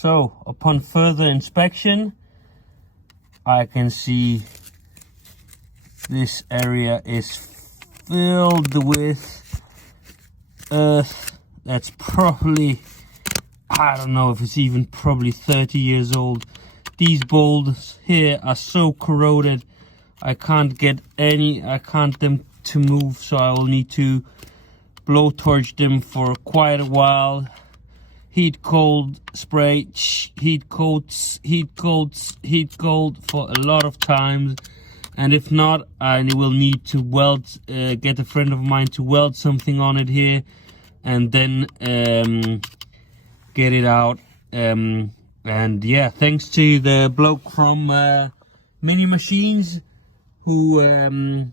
So upon further inspection, I can see this area is filled with earth that's probably, I don't know if it's even probably 30 years old. These bolts here are so corroded, I can't them to move, so I will need to blowtorch them for quite a while. Heat cold spray, heat cold for a lot of times. And if not, I will need to weld, get a friend of mine to weld something on it here, and then get it out. And yeah, thanks to the bloke from Mini Machines, who in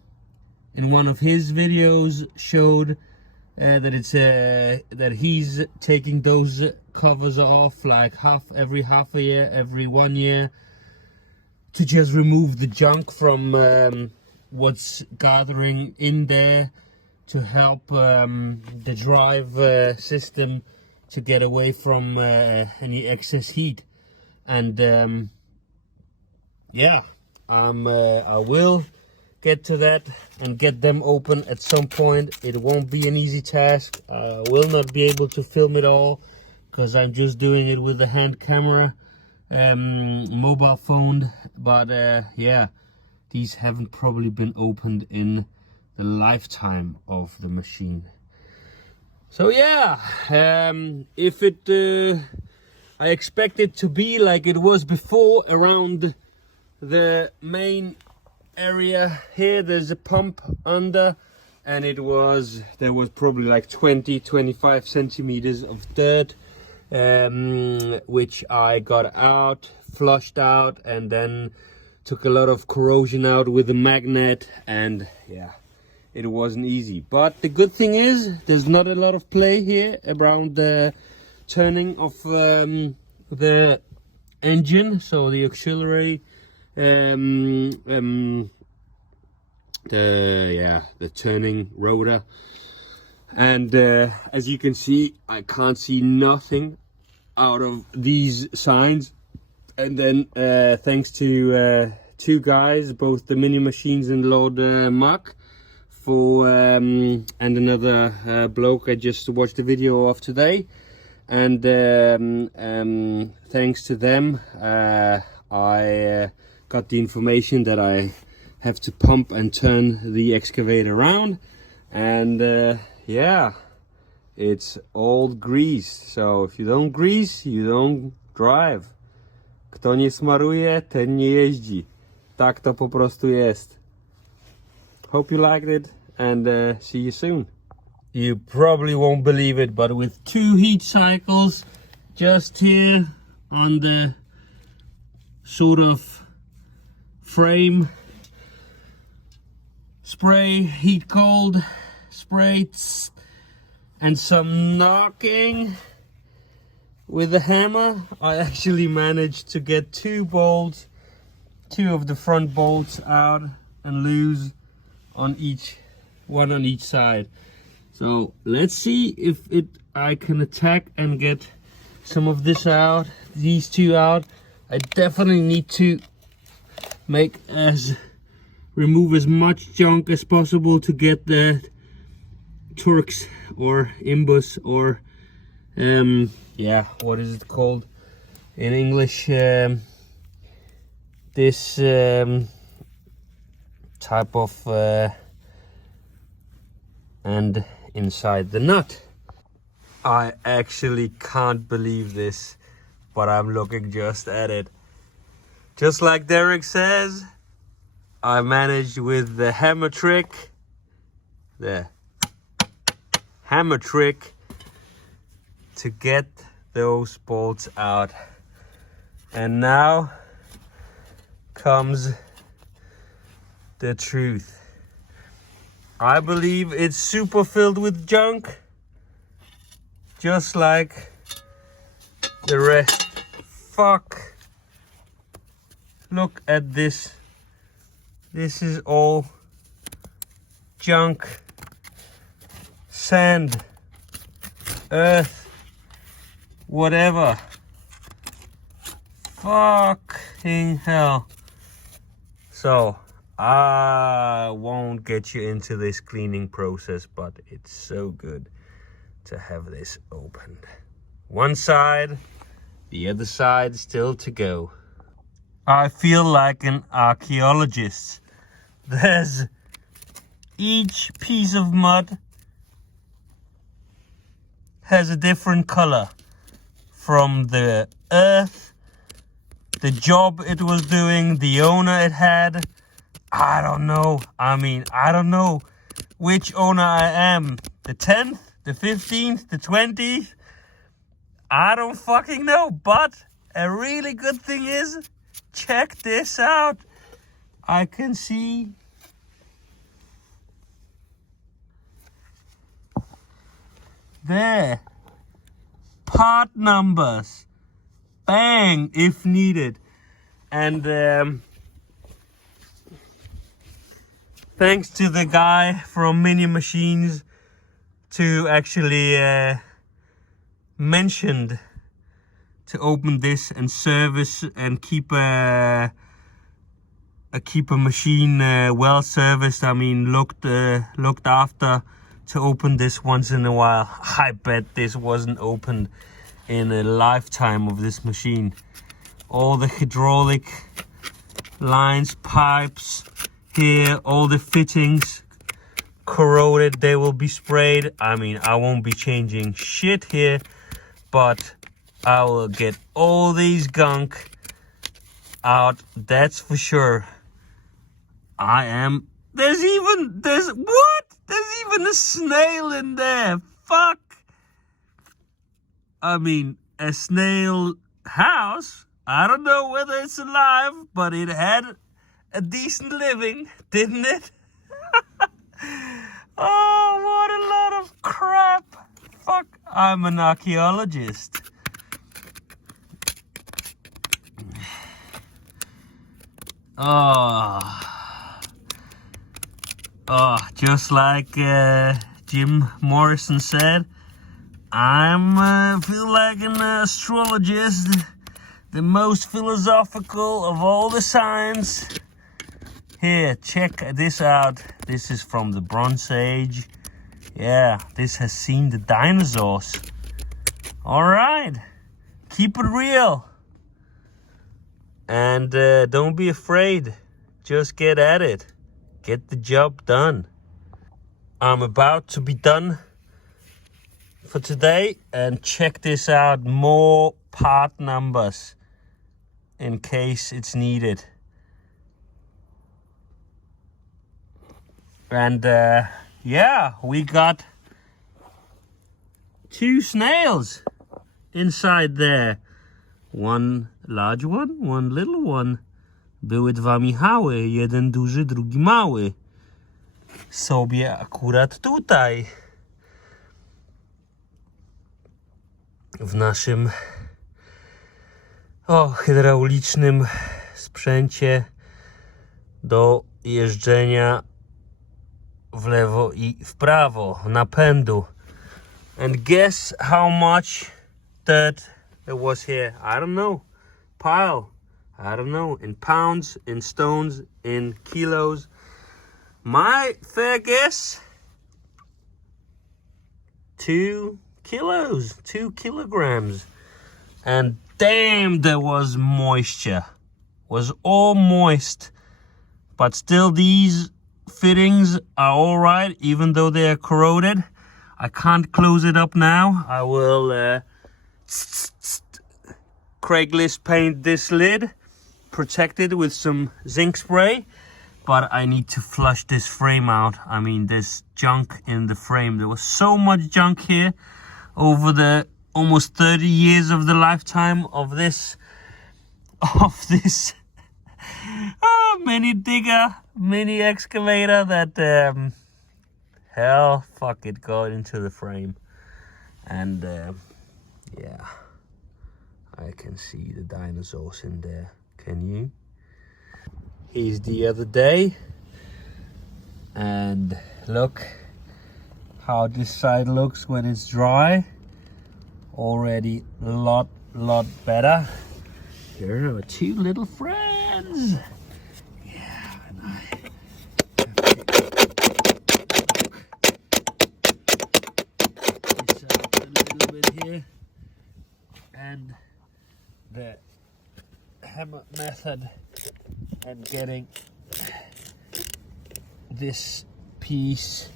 one of his videos showed that he's taking those covers off like every half a year, every 1 year, to just remove the junk from what's gathering in there, to help the drive system to get away from any excess heat. And yeah, I will get to that and get them open at some point. It won't be an easy task. I will not be able to film it all because I'm just doing it with a hand camera, mobile phone. But yeah, these haven't probably been opened in the lifetime of the machine. So yeah, if it I expect it to be like it was before around the main area here. There's a pump under, and there was probably like 20-25 centimeters of dirt, which I got out, flushed out, and then took a lot of corrosion out with a magnet. And yeah, it wasn't easy. But the good thing is there's not a lot of play here around the turning of the engine, so the auxiliary, the turning rotor. And as you can see, I can't see nothing out of these signs. And then thanks to two guys, both the Mini Machines and Lord Mark, and another bloke I just watched the video of today, and thanks to them I got the information that I have to pump and turn the excavator around. And yeah, it's all greased, so if you don't grease, you don't drive. Kto nie smaruje, ten nie jeździ. Tak to po prostu jest. Hope you liked it, and see you soon. You probably won't believe it, but with 2 heat cycles just here on the sort of frame, spray, heat cold, spray, and some knocking with the hammer, I actually managed to get 2 bolts, 2 of the front bolts out and loose on one on each side. So let's see if I can attack and get some of this out, these 2 out. I definitely need to remove as much junk as possible to get the Turks or imbus, or yeah, what is it called in English? This type of and inside the nut. I actually can't believe this, but I'm looking just at it. Just like Derek says, I managed with the hammer trick, to get those bolts out. And now comes the truth. I believe it's super filled with junk, just like the rest. Fuck. Look at this. This is all junk, sand, earth, whatever. Fucking hell. So, I won't get you into this cleaning process, but it's so good to have this opened. One side, the other side still to go. I feel like an archaeologist. There's each piece of mud has a different color from the earth, the job it was doing, the owner it had. I don't know. I mean, I don't know which owner I am. The 10th, the 15th, the 20th. I don't fucking know. But a really good thing is, check this out. I can see there part numbers. Bang, if needed. And thanks to the guy from Mini Machines to actually mentioned to open this and service and keep a machine well serviced. I mean, looked after, to open this once in a while. I bet this wasn't opened in a lifetime of this machine. All the hydraulic lines, pipes here, all the fittings corroded. They will be sprayed. I mean, I won't be changing shit here, but I will get all these gunk out, that's for sure. There's even a snail in there. Fuck. I mean, a snail house. I don't know whether it's alive, but it had a decent living, didn't it? Oh, what a lot of crap. Fuck, I'm an archaeologist. Just like Jim Morrison said, I'm feel like an astrologist, the most philosophical of all the science. Here, check this out. This is from the Bronze Age. Yeah, this has seen the dinosaurs. All right, keep it real. And don't be afraid. Just get at it. Get the job done. I'm about to be done for today. And check this out. More part numbers in case it's needed. And yeah, we got 2 snails inside there. One large one, one little one. Były 2 Michały, jeden duży, drugi mały. Sobie akurat tutaj. W naszym hydraulicznym sprzęcie do jeżdżenia w lewo i w prawo, napędu. And guess how much dirt there was here? I don't know. Pile. I don't know. In pounds, in stones, in kilos. My fair guess, 2 kilos, 2 kilograms. And damn, there was moisture. Was all moist. But still, these fittings are all right, even though they are corroded. I can't close it up now. I will Craigslist paint this lid, protect it with some zinc spray. But I need to flush this frame out. I mean, there's junk in the frame. There was so much junk here over the almost 30 years of the lifetime of this mini digger, mini excavator that hell, fuck, it got into the frame. And yeah, I can see the dinosaurs in there. Can you? Here's the other day, and look how this side looks when it's dry. Already a lot better. Here are our two little friends. Yeah, and I this out a little bit here, and the hammer method and getting this piece,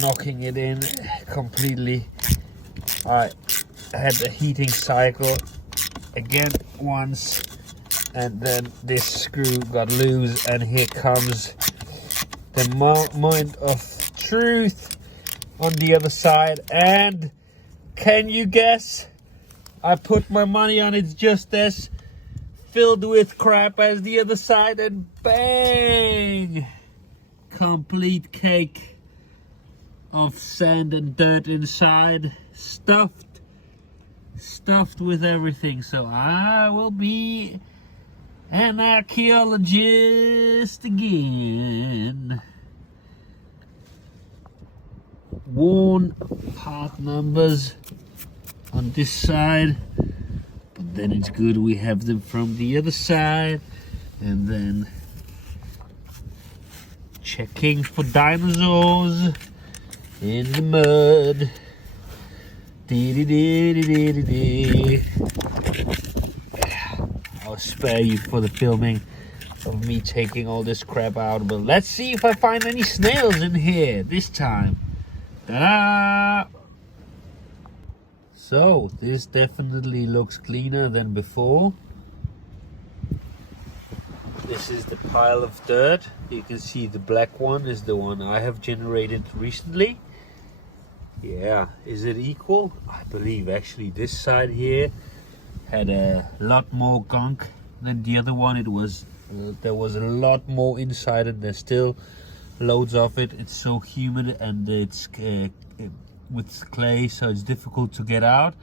knocking it in completely. I had a heating cycle again once, and then this screw got loose, and here comes the moment of truth on the other side. And can you guess? I put my money on it's just as filled with crap as the other side, and bang! Complete cake of sand and dirt inside, stuffed with everything. So I will be an archaeologist again. Worn part numbers on this side, but then it's good we have them from the other side. And then checking for dinosaurs in the mud. I'll spare you for the filming of me taking all this crap out, but let's see if I find any snails in here this time. Ta-da! So this definitely looks cleaner than before. This is the pile of dirt. You can see the black one is the one I have generated recently. Yeah, is it equal? I believe actually this side here had a lot more gunk than the other one. It was there was a lot more inside, and there's still loads of it. It's so humid, and it's with clay, so it's difficult to get out.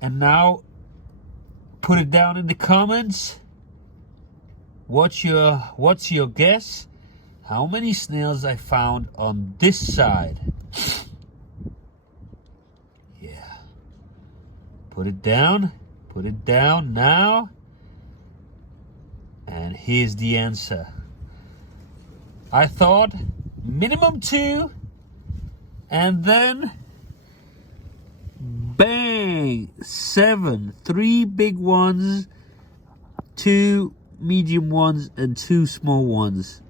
And now put it down in the comments. What's your guess? How many snails I found on this side? Yeah. Put it down now. And here's the answer. I thought minimum 2, and then bang, 7. 3 big ones, 2 medium ones, and 2 small ones.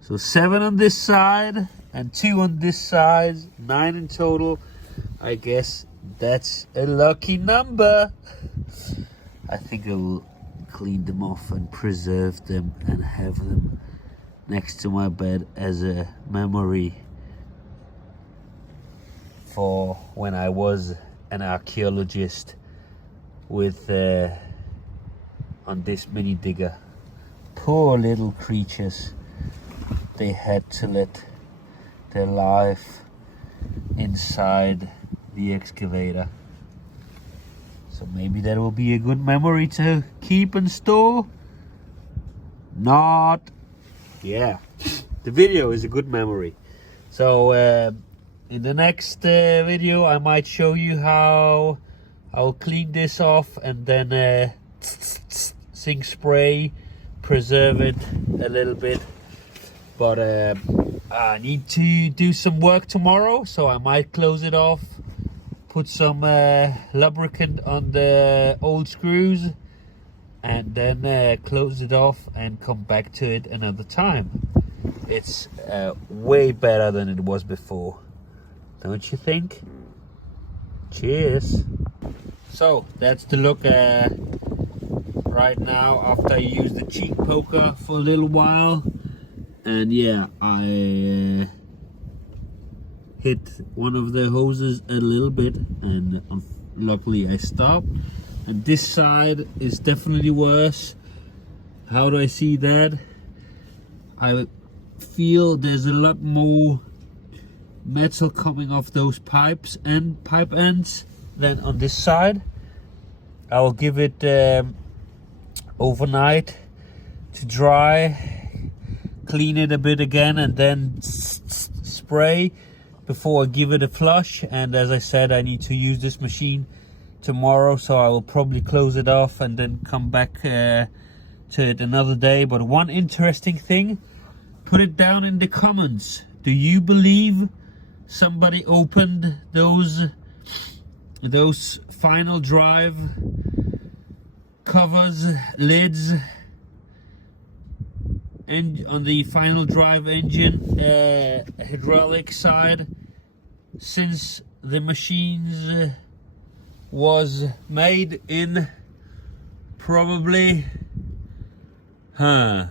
So 7 on this side and 2 on this side, 9 in total. I guess that's a lucky number. I think I will clean them off and preserve them and have them next to my bed as a memory for when I was an archaeologist with on this mini digger. Poor little creatures, they had to let their life inside the excavator. So maybe that will be a good memory to keep and store. Not. Yeah, the video is a good memory. So in the next video I might show you how I'll clean this off, and then sink spray, preserve it a little bit. But I need to do some work tomorrow, so I might close it off, put some lubricant on the old screws, and then close it off and come back to it another time. It's way better than it was before, don't you think? Cheers. So that's the look right now after I used the cheek poker for a little while. And yeah, I hit one of the hoses a little bit, and luckily I stopped. And this side is definitely worse. How do I see that? I feel there's a lot more metal coming off those pipes and pipe ends than on this side. I will give it overnight to dry, clean it a bit again, and then spray before I give it a flush. And as I said, I need to use this machine tomorrow, so I will probably close it off and then come back to it another day. But one interesting thing, put it down in the comments. Do you believe somebody opened those final drive covers, lids, and on the final drive engine hydraulic side, since the machines was made in probably I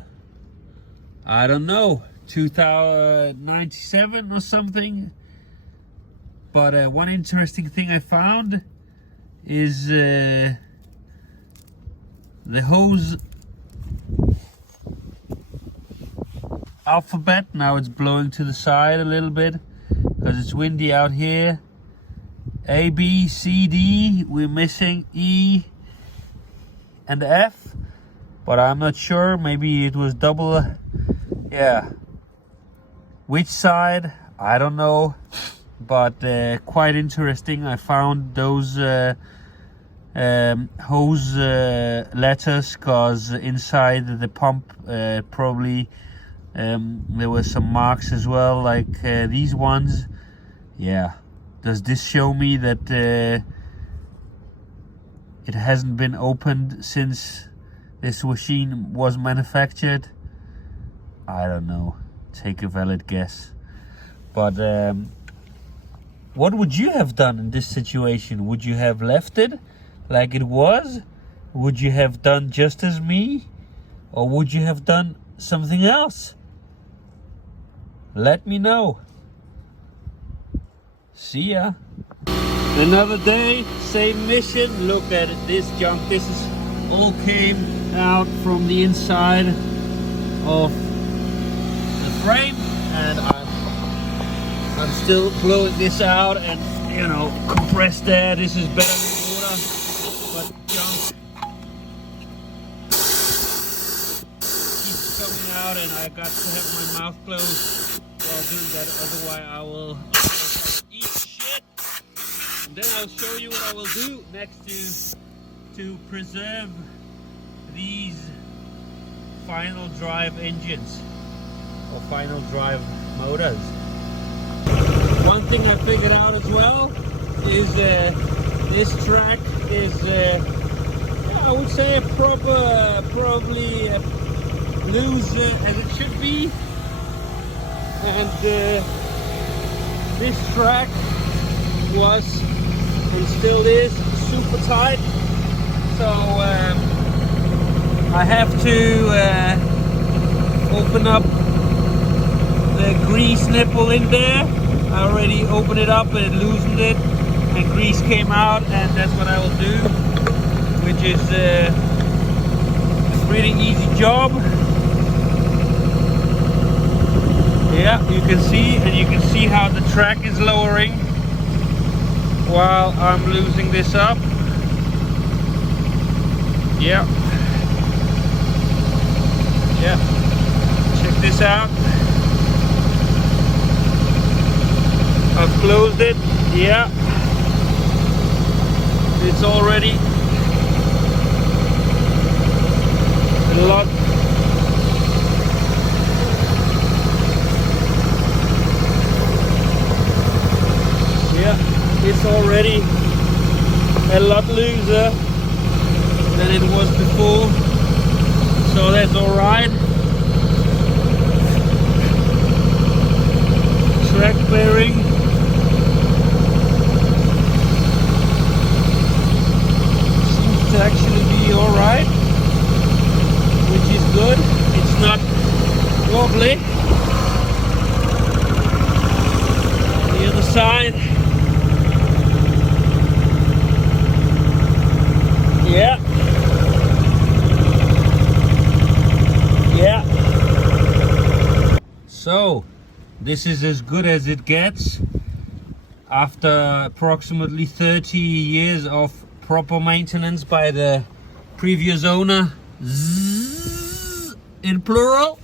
don't know, 2097 or something. But one interesting thing I found is the hose alphabet. Now it's blowing to the side a little bit because it's windy out here. A, B, C, D. We're missing E and F, but I'm not sure. Maybe it was double. Yeah. Which side? I don't know. But quite interesting. I found those hose letters because inside the pump probably there were some marks as well, like these ones. Yeah. Does this show me that it hasn't been opened since this machine was manufactured? I don't know. Take a valid guess. But what would you have done in this situation? Would you have left it like it was? Would you have done just as me? Or would you have done something else? Let me know. See ya. Another day, same mission. Look at it, this junk. This is all came out from the inside of the frame, and I'm still blowing this out and, you know, compressed air. This is better than water, but junk keeps coming out, and I got to have my mouth closed while doing that. Otherwise I will eat shit. And then I'll show you what I will do next to preserve these final drive engines or final drive motors. One thing I figured out as well is this track is, I would say, a proper, probably loose as it should be, and this track was and still is super tight, so I have to open up the grease nipple in there. I already opened it up and loosened it, and grease came out, and that's what I will do, which is a pretty easy job. Yeah, you can see, and you can see how the track is lowering while I'm losing this up. Yeah. Yeah. Check this out. I've closed it. Yeah. It's already a lot. Yeah, it's already a lot looser than it was before, so that's alright. Track bearing seems to actually be alright, which is good. It's not wobbly. On the other side, yeah. Yeah. So this is as good as it gets after approximately 30 years of proper maintenance by the previous owner, in plural.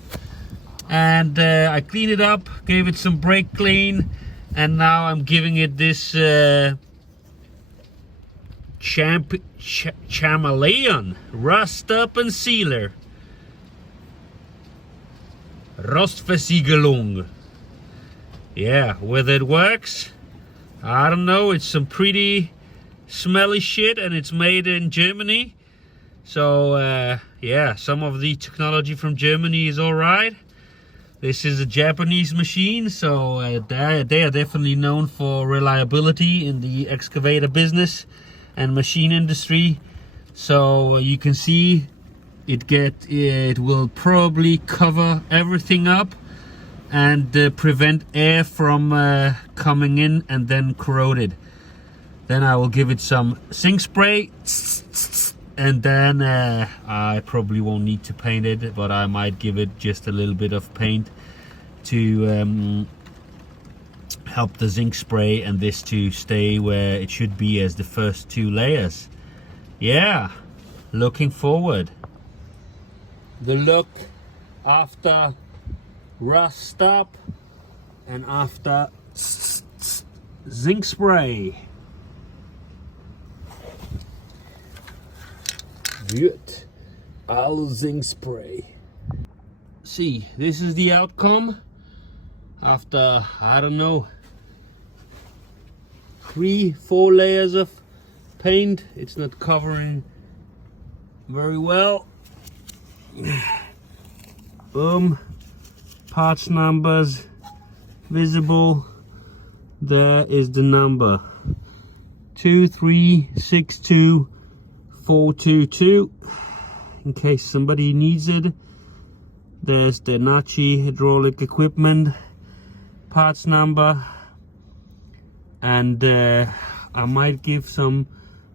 And I cleaned it up, gave it some brake clean, and now I'm giving it this Chameleon Rust Up and Sealer. Rostversiegelung. Yeah, whether it works, I don't know. It's some pretty smelly shit, and it's made in Germany. So yeah, some of the technology from Germany is all right. This is a Japanese machine, so they are definitely known for reliability in the excavator business and machine industry. So you can see it will probably cover everything up and prevent air from coming in and then corroded. Then I will give it some zinc spray, and then I probably won't need to paint it, but I might give it just a little bit of paint to help the zinc spray and this to stay where it should be as the first two layers. Yeah, looking forward. The look after rust up and after zinc spray. Good. All zinc spray. See, this is the outcome after, I don't know, 3-4 layers of paint. It's not covering very well. Boom. Parts numbers visible. There is the number 2362422, in case somebody needs it. There's the Nachi hydraulic equipment parts number, and I might give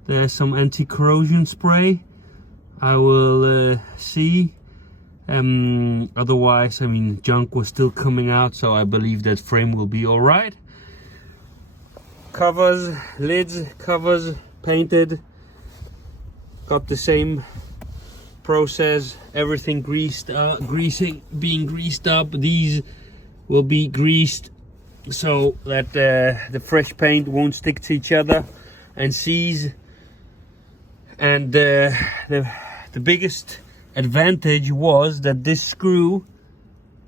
there's some anti-corrosion spray. I will see. Otherwise, I mean, junk was still coming out, so I believe that frame will be all right. Covers, lids, covers painted. Got the same process. Everything greased, being greased up. These will be greased so that the fresh paint won't stick to each other and seize. And the biggest advantage was that this screw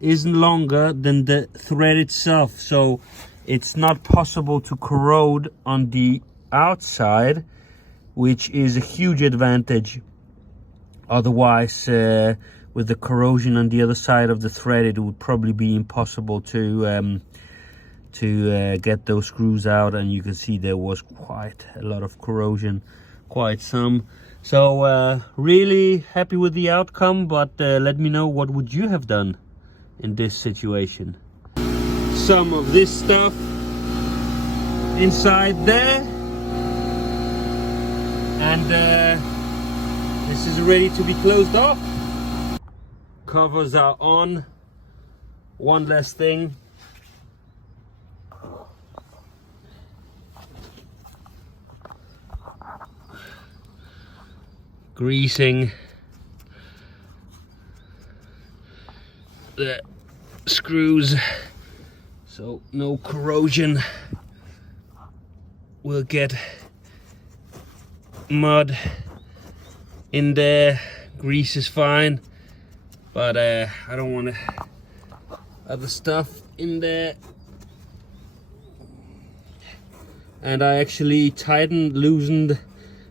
isn't longer than the thread itself, so it's not possible to corrode on the outside, which is a huge advantage. Otherwise, with the corrosion on the other side of the thread, it would probably be impossible to get those screws out. And you can see there was quite a lot of corrosion, quite some. So really happy with the outcome, but let me know, what would you have done in this situation? Some of this stuff inside there, and this is ready to be closed off. Covers are on. One less thing. Greasing the screws so no corrosion will get mud in there. Grease is fine, but I don't want other stuff in there. And I actually loosened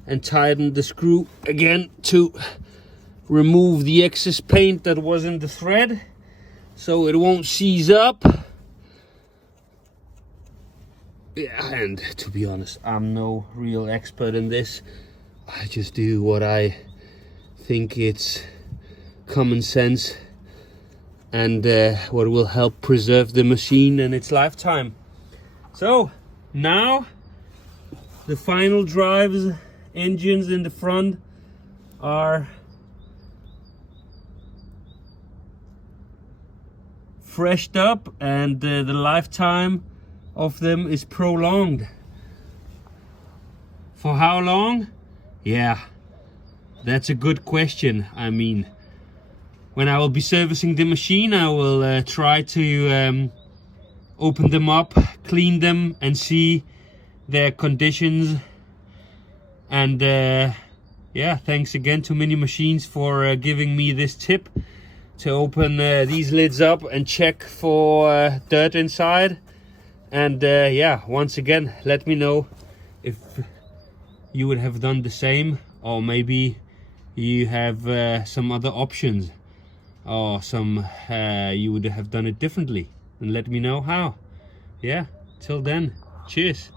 and tightened the screw again to remove the excess paint that was in the thread, so it won't seize up. Yeah, and to be honest, I'm no real expert in this. I just do what I think it's common sense and what will help preserve the machine and its lifetime. So now the final drives, engines in the front are freshed up, and the lifetime of them is prolonged. For how long? Yeah, that's a good question. I mean, when I will be servicing the machine, I will try to open them up, clean them, and see their conditions And yeah, thanks again to Mini Machines for giving me this tip to open these lids up and check for dirt inside. And yeah, once again, let me know if you would have done the same, or maybe you have some other options, or some you would have done it differently, and let me know how. Yeah, till then, cheers.